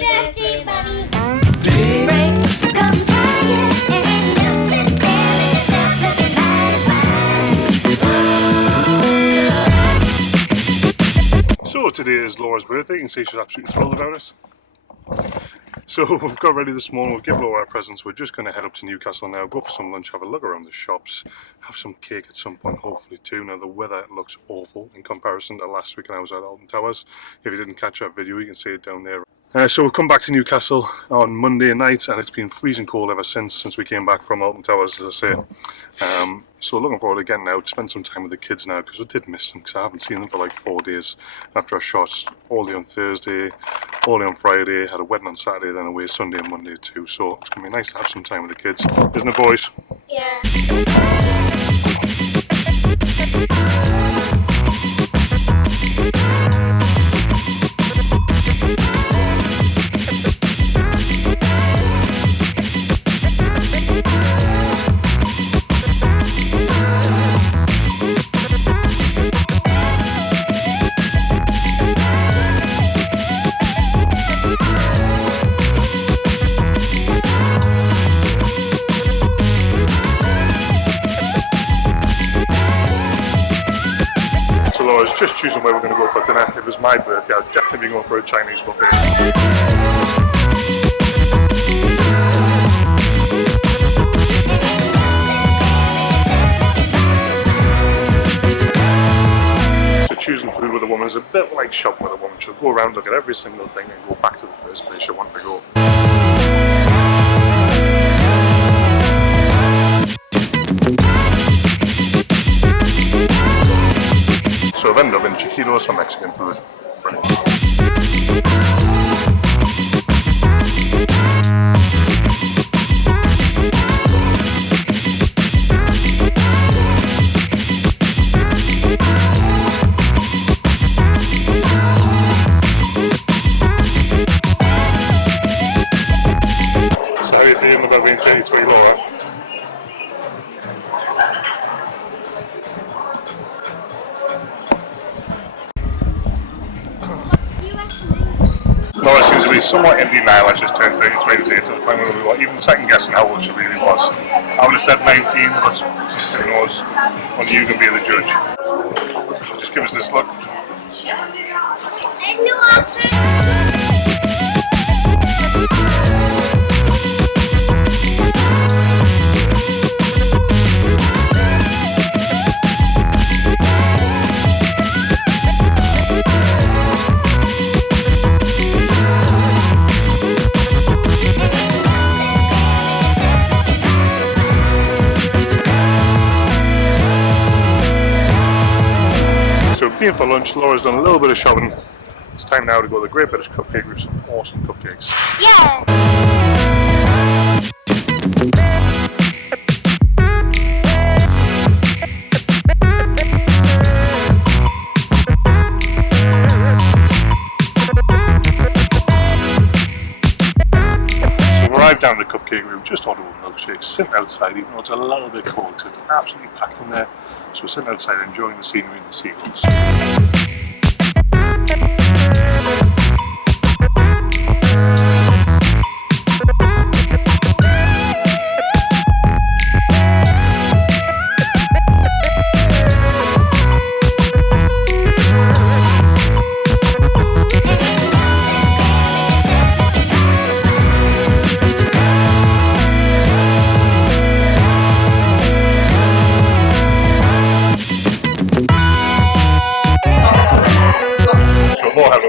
birthday, Bobby. So today is Laura's birthday. You can see she's absolutely thrilled about it. So we've got ready this morning, we've given Laura our presents. We're just going to head up to Newcastle now, go for some lunch, have a look around the shops, have some cake at some point, hopefully too. Now the weather looks awful in comparison to last week when I was at Alton Towers. If you didn't catch that video, you can see it down there. So we've come back to Newcastle on Monday night and it's been freezing cold ever since we came back from Alton Towers, as I say. So looking forward to getting out, spend some time with the kids now, because I did miss them, because I haven't seen them for like 4 days after I shot all day on Thursday, all day on Friday, had a wedding on Saturday, then away Sunday and Monday too. So it's going to be nice to have some time with the kids, isn't it, boys? Yeah. I was just choosing where we're going to go for dinner. If it was my birthday, I'd definitely be going for a Chinese buffet. So choosing food with a woman is a bit like shopping with a woman. She'll go around, look at every single thing and go back to the first place she wanted to go. So I've ended up in Chiquitos for Mexican food. Brilliant. So how are you feeling about being 33, Laura? Laura seems to be somewhat in denial. I just turned 33 today, to the point where we were even second guessing how old she really was. I would have said 19, but who knows? Only you can be the judge. So just give us this look. Being for lunch, Laura's done a little bit of shopping. It's time now to go to the Great British Cupcake with some awesome cupcakes. Yeah! So we arrived down the cupcake room, just ordered one milkshake, sitting outside, even though it's a little bit cold because it's absolutely packed in there. So we're sitting outside enjoying the scenery and the seagulls.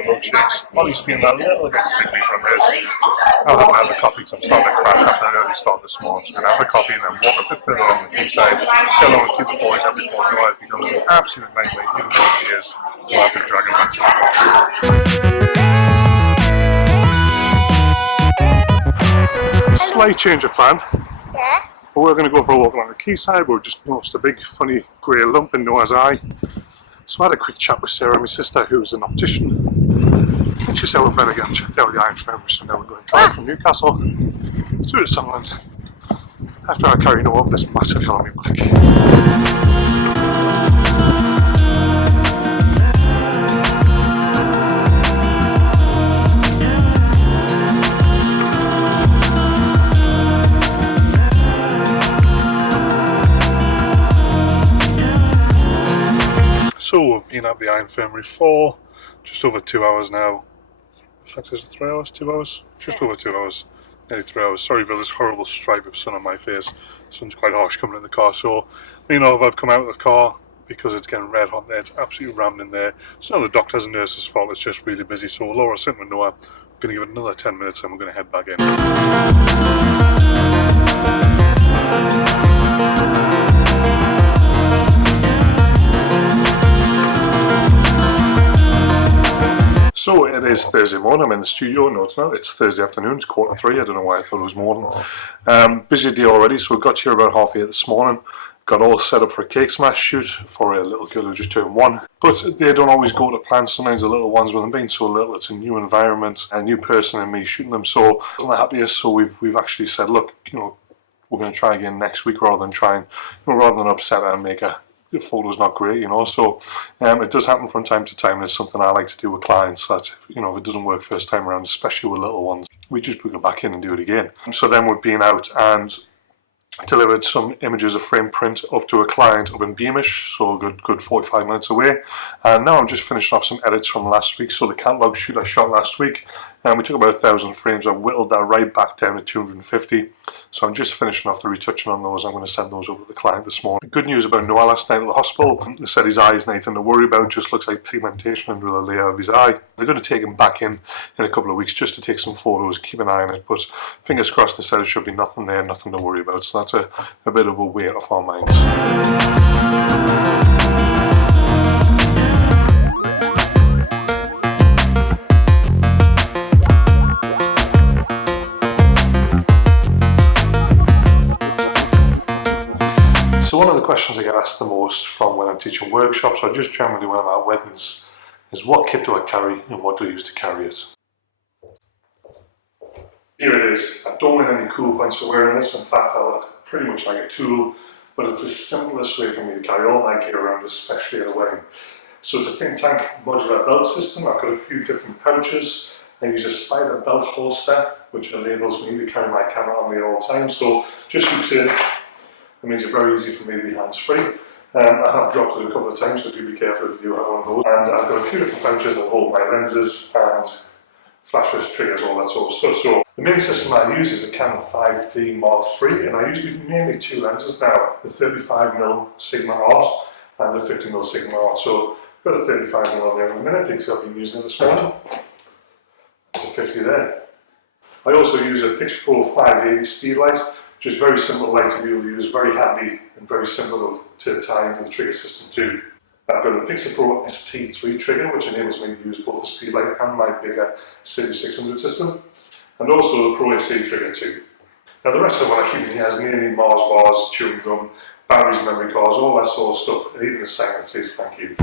Milkshakes. Molly's feeling a little bit sickly from this. I'll have another coffee because I'm starting to crash after an early start this morning. So I'm going to have a coffee and then walk a bit further along the quayside, see how long we keep the boys out before Noah becomes an absolute nightmare, even though he is. We'll have to drag him back to the car. Slight change of plan. Yeah? But we're going to go for a walk along the quayside. We've just noticed a big funny grey lump in Noah's eye. So I had a quick chat with Sarah, my sister, who's an optician. And she said we better get checked out with the eye frame. So now we're going to drive from Newcastle through to Sunderland after I carry Noah up this massive hill on my back. at the Iron Infirmary for just over 2 hours now. In fact, is it 3 hours? 2 hours? Just over 2 hours. Nearly 3 hours. Sorry for this horrible stripe of sun on my face. The sun's quite harsh coming in the car. So, I've come out of the car because it's getting red hot there. It's absolutely rammed in there. It's not the doctor's and nurse's fault. It's just really busy. So, Laura's sitting with Noah. We're going to give it another 10 minutes and we're going to head back in. So it is Thursday morning. I'm in the studio. No, it's not. It's Thursday afternoon. It's 2:45. I don't know why I thought it was morning. Busy day already. So we got here about 8:30 this morning. Got all set up for a cake smash shoot for a little girl who just turned 1. But they don't always go to plan. Sometimes the little ones, with them being so little, it's a new environment, a new person and me shooting them. So I wasn't the happiest. So we've actually said, look, we're going to try again next week rather than upset her and make her. The photo's not great, So it does happen from time to time. It's something I like to do with clients that, if it doesn't work first time around, especially with little ones, we just book it back in and do it again. So then we've been out and delivered some images of frame print up to a client up in Beamish, so a good 45 minutes away. And now I'm just finishing off some edits from last week. So the catalog shoot I shot last week, and we took about 1,000 frames. I whittled that right back down to 250. So I'm just finishing off the retouching on those. I'm going to send those over to the client this morning. Good news about Noah last night at the hospital. They said his eye's nothing to worry about, just looks like pigmentation under the layer of his eye. They're going to take him back in a couple of weeks just to take some photos, keep an eye on it. But fingers crossed, they said it should be nothing there, nothing to worry about. So that's a bit of a weight off our minds. So one of the questions I get asked the most from when I'm teaching workshops, or just generally when I'm at weddings, is what kit do I carry and what do I use to carry it? Here it is. I don't want any cool points for wearing this. In fact, I look pretty much like a tool, but it's the simplest way for me to carry all my gear around, especially at a wedding. So it's a think tank modular belt system. I've got a few different pouches. I use a spider belt holster, which enables me to carry my camera on me at all times. So just use it. It makes it very easy for me to be hands-free. I have dropped it a couple of times, so do be careful if you have one of those. And I've got a few different pouches that hold my lenses and flashes, triggers, all that sort of stuff. So the main system I use is a Canon 5D Mark III, and I use mainly 2 lenses now, the 35mm Sigma Art and the 50mm Sigma Art. So I've got a 35mm there in a minute because I've been using it this morning. It's a 50 there. I also use a Pixel 580 speed light. Just very simple light to be able to use, very handy and very simple to tie into the trigger system too. I've got a Pixel Pro ST3 trigger, which enables me to use both the speed light and my bigger City 600 system, and also the Pro SA trigger too. Now the rest of what I keep in here is mainly Mars bars, chewing gum, batteries, memory cards, all that sort of stuff, and even a sign that says thank you.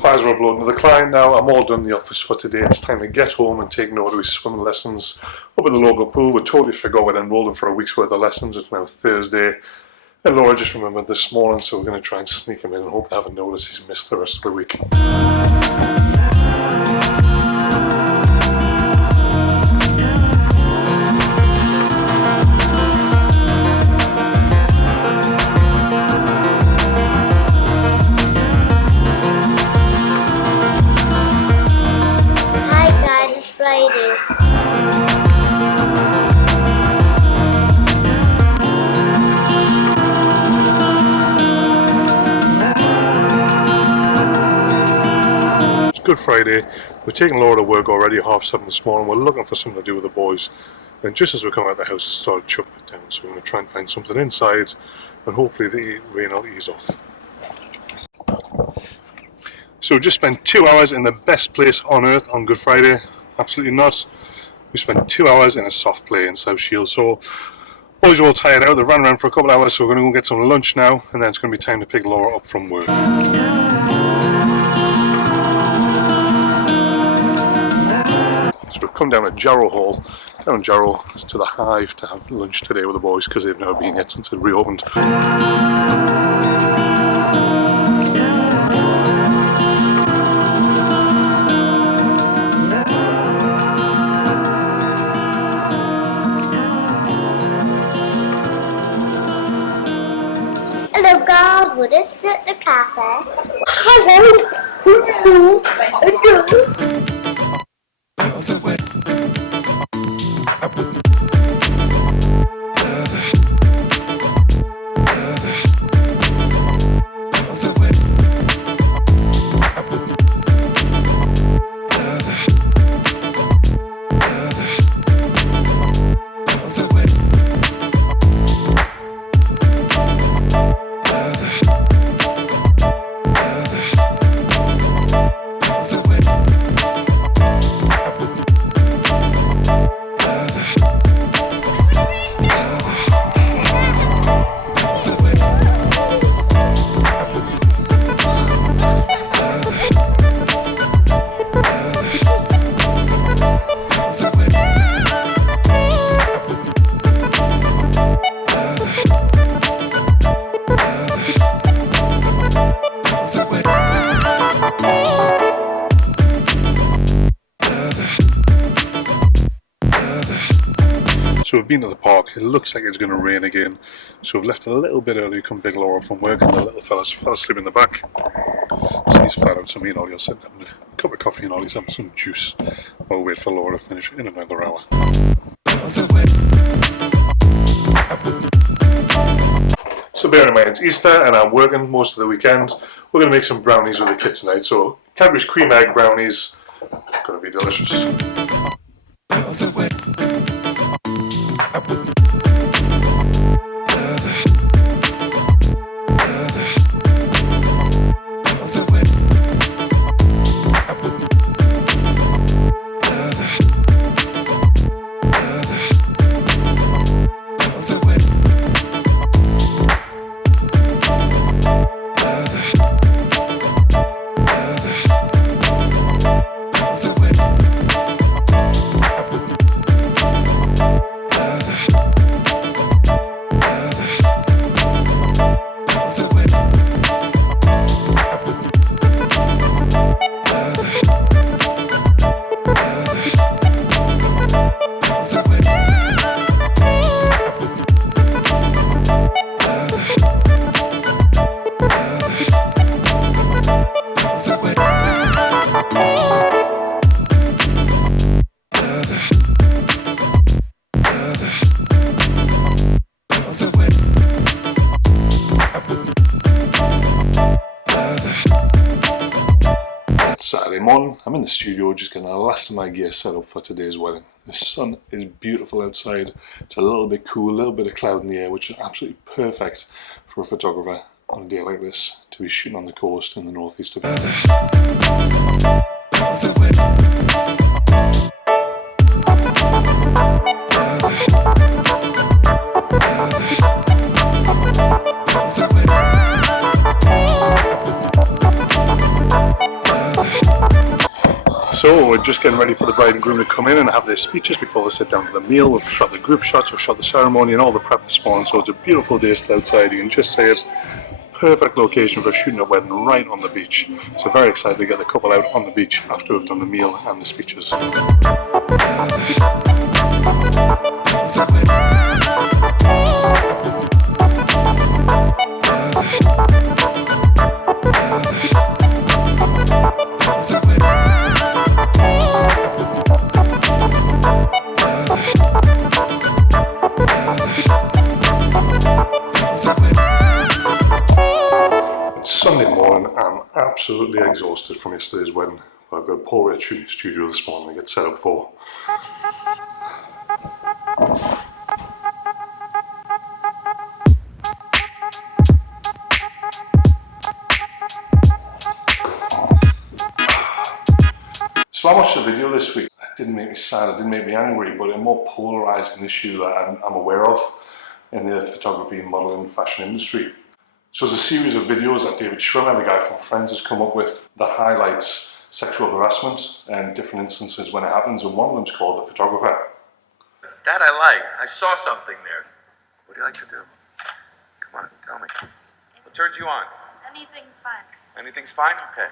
Files are uploading to the client now. I'm all done in the office for today. It's time to get home and take Noah to his swimming lessons up at the local pool. We totally forgot we'd enrolled him for a week's worth of lessons. It's now Thursday. And Laura just remembered this morning, so we're going to try and sneak him in and hope they haven't noticed he's missed the rest of the week. Good Friday. We're taking Laura to work already at 7:30 this morning. We're looking for something to do with the boys, and just as we come out of the house it started chucking it down, so we're going to try and find something inside and hopefully the rain will ease off. So we just spent 2 hours in the best place on earth on Good Friday. Absolutely not. We spent 2 hours in a soft play in South Shield. So boys are all tired out. They've run around for a couple of hours, so we're going to go get some lunch now, and then it's going to be time to pick Laura up from work. So we've come down to Jarrow Hall, down Jarrow to the Hive to have lunch today with the boys because they've never been yet since it reopened. at the carpet. Hello. Hello. Hello. So we've been to the park. It looks like it's going to rain again. So we've left a little bit early. Come Big Laura from work, and the little fella's fell asleep in the back. So he's flat out. So me and Ollie are sitting having a cup of coffee, and Ollie's having some juice while we wait for Laura to finish in another hour. So bear in mind, it's Easter and I'm working most of the weekend. We're going to make some brownies with the kids tonight. So Cadbury's cream egg brownies, going to be delicious. Saturday morning, I'm in the studio just getting the last of my gear set up for today's wedding. The sun is beautiful outside, it's a little bit cool, a little bit of cloud in the air, which is absolutely perfect for a photographer on a day like this to be shooting on the coast in the northeast of England. So we're just getting ready for the bride and groom to come in and have their speeches before they sit down for the meal. We've shot the group shots, we've shot the ceremony and all the prep this morning, so it's a beautiful day still outside. You can just say it's perfect location for shooting a wedding right on the beach. So very excited to get the couple out on the beach after we've done the meal and the speeches. Sunday morning, I'm absolutely exhausted from yesterday's wedding, but I've got a Paul Red shooting studio this morning to get set up for. So I watched a video this week. It didn't make me sad, it didn't make me angry, but a more polarised an issue that I'm aware of in the photography, modelling, fashion industry. So there's a series of videos that David Schwimmer, the guy from Friends, has come up with that highlights sexual harassment and different instances when it happens, and one of them's called The Photographer. That I like. I saw something there. What do you like to do? Come on, tell me. What turns you on? Anything's fine. Anything's fine? Okay.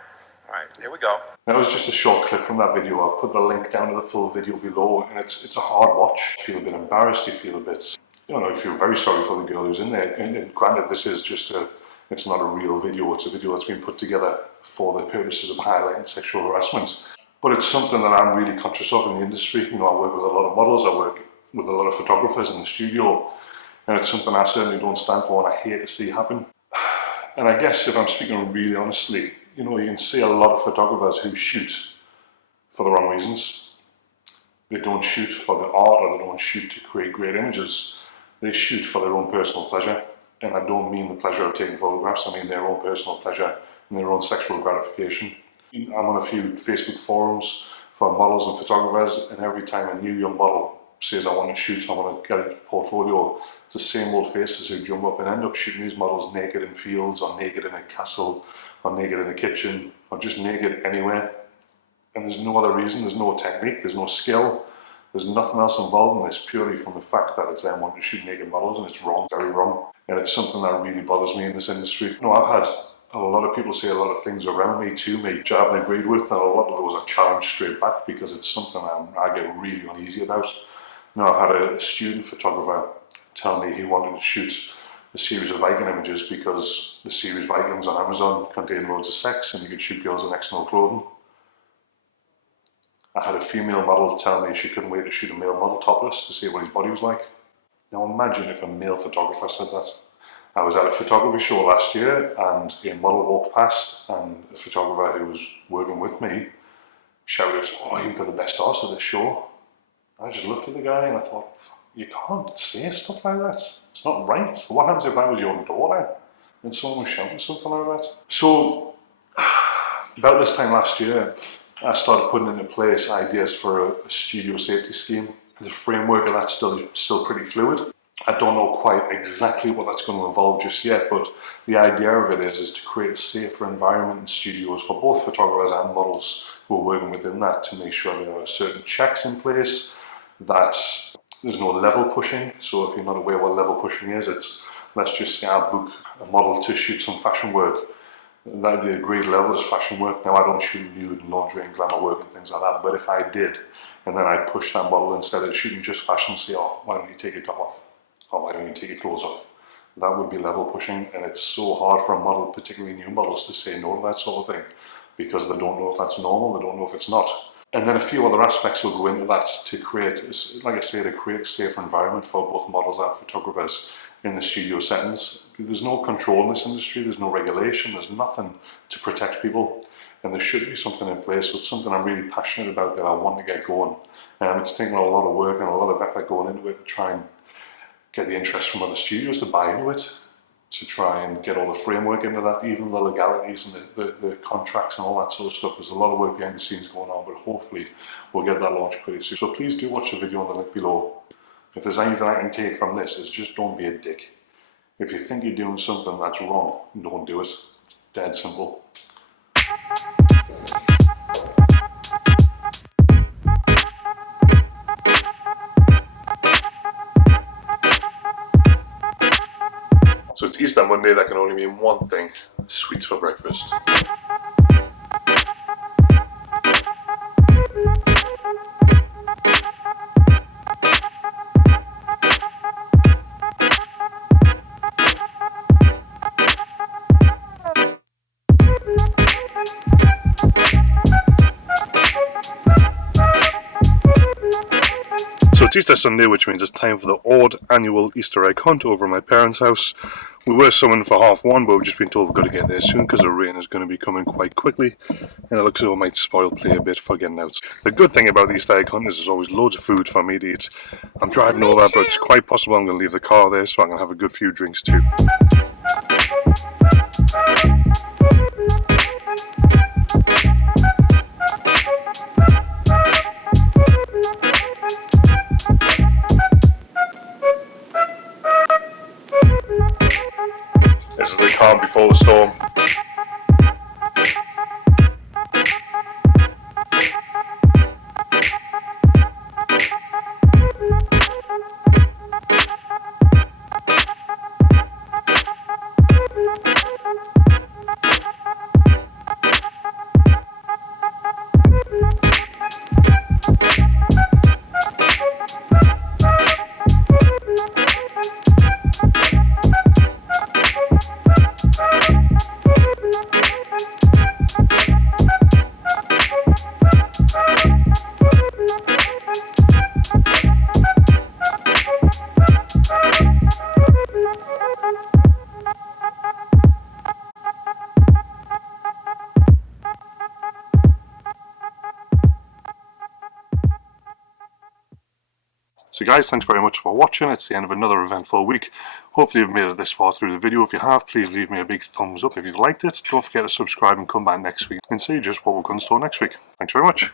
All right, here we go. That was just a short clip from that video. I've put the link down to the full video below, and it's a hard watch. You feel a bit embarrassed, you feel a bit, you feel very sorry for the girl who's in there. And granted, this is just a It's not a real video, it's a video that's been put together for the purposes of highlighting sexual harassment. But it's something that I'm really conscious of in the industry. You know, I work with a lot of models, I work with a lot of photographers in the studio, and it's something I certainly don't stand for and I hate to see happen. And I guess if I'm speaking really honestly, you know, you can see a lot of photographers who shoot for the wrong reasons. They don't shoot for the art, or they don't shoot to create great images. They shoot for their own personal pleasure. And I don't mean the pleasure of taking photographs, I mean their own personal pleasure and their own sexual gratification. I'm on a few Facebook forums for models and photographers, and every time a new young model says I want to shoot, I want to get a portfolio, it's the same old faces who jump up and end up shooting these models naked in fields, or naked in a castle, or naked in a kitchen, or just naked anywhere. And there's no other reason, there's no technique, there's no skill, there's nothing else involved in this, purely from the fact that it's them wanting to shoot naked models, and it's wrong, very wrong. And it's something that really bothers me in this industry. You know, I've had a lot of people say a lot of things around me to me which I haven't agreed with, and a lot of those are challenged straight back because it's something I get really uneasy about. You know, I've had a student photographer tell me he wanted to shoot a series of Viking images because the series Vikings on Amazon contain loads of sex and you could shoot girls in external clothing. I had a female model tell me she couldn't wait to shoot a male model topless to see what his body was like. Now imagine if a male photographer said that. I was at a photography show last year and a model walked past, and a photographer who was working with me shouted, "Oh, you've got the best arse at this show." I just looked at the guy and I thought, you can't say stuff like that. It's not right. What happens if that was your daughter and someone was shouting something like that? So, about this time last year, I started putting into place ideas for a studio safety scheme. The framework of that's still pretty fluid. I don't know quite exactly what that's going to involve just yet, but the idea of it is to create a safer environment in studios for both photographers and models who are working within that, to make sure there are certain checks in place, that there's no level pushing. So if you're not aware what level pushing is, it's, let's just say I book a model to shoot some fashion work. That the grade level is fashion work. Now I don't shoot nude and lingerie and glamour work and things like that, but if I did, and then I push that model, instead of shooting just fashion, say, oh, why don't you take your top off? Or why don't you take your clothes off? That would be level pushing, and it's so hard for a model, particularly new models, to say no to that sort of thing, because they don't know if that's normal, they don't know if it's not. And then a few other aspects will go into that to create, like I say, to create a safer environment for both models and photographers in the studio settings. There's no control in this industry, there's no regulation, there's nothing to protect people, and there should be something in place. So it's something I'm really passionate about, that I want to get going. It's taken a lot of work and a lot of effort going into it to try and get the interest from other studios to buy into it, to try and get all the framework into that, even the legalities and the contracts and all that sort of stuff. There's a lot of work behind the scenes going on, but hopefully we'll get that launched pretty soon. So please do watch the video on the link below. If there's anything I can take from this, is just don't be a dick. If you think you're doing something that's wrong, don't do it. It's dead simple. So it's Easter Monday, that can only mean one thing: sweets for breakfast. So it's Easter Sunday, which means it's time for the odd annual Easter egg hunt over at my parents' house. We were summoned for 1:30, but we've just been told we've got to get there soon because the rain is going to be coming quite quickly, and it looks as though it might spoil play a bit for getting out. The good thing about the Easter egg hunt is there's always loads of food for me to eat. I'm driving over, but it's quite possible I'm going to leave the car there, so I can have a good few drinks too. This is the calm before the storm. So guys, thanks very much for watching. It's the end of another eventful week. Hopefully you've made it this far through the video. If you have, please leave me a big thumbs up if you've liked it. Don't forget to subscribe and come back next week and see just what we're going to store next week. Thanks very much.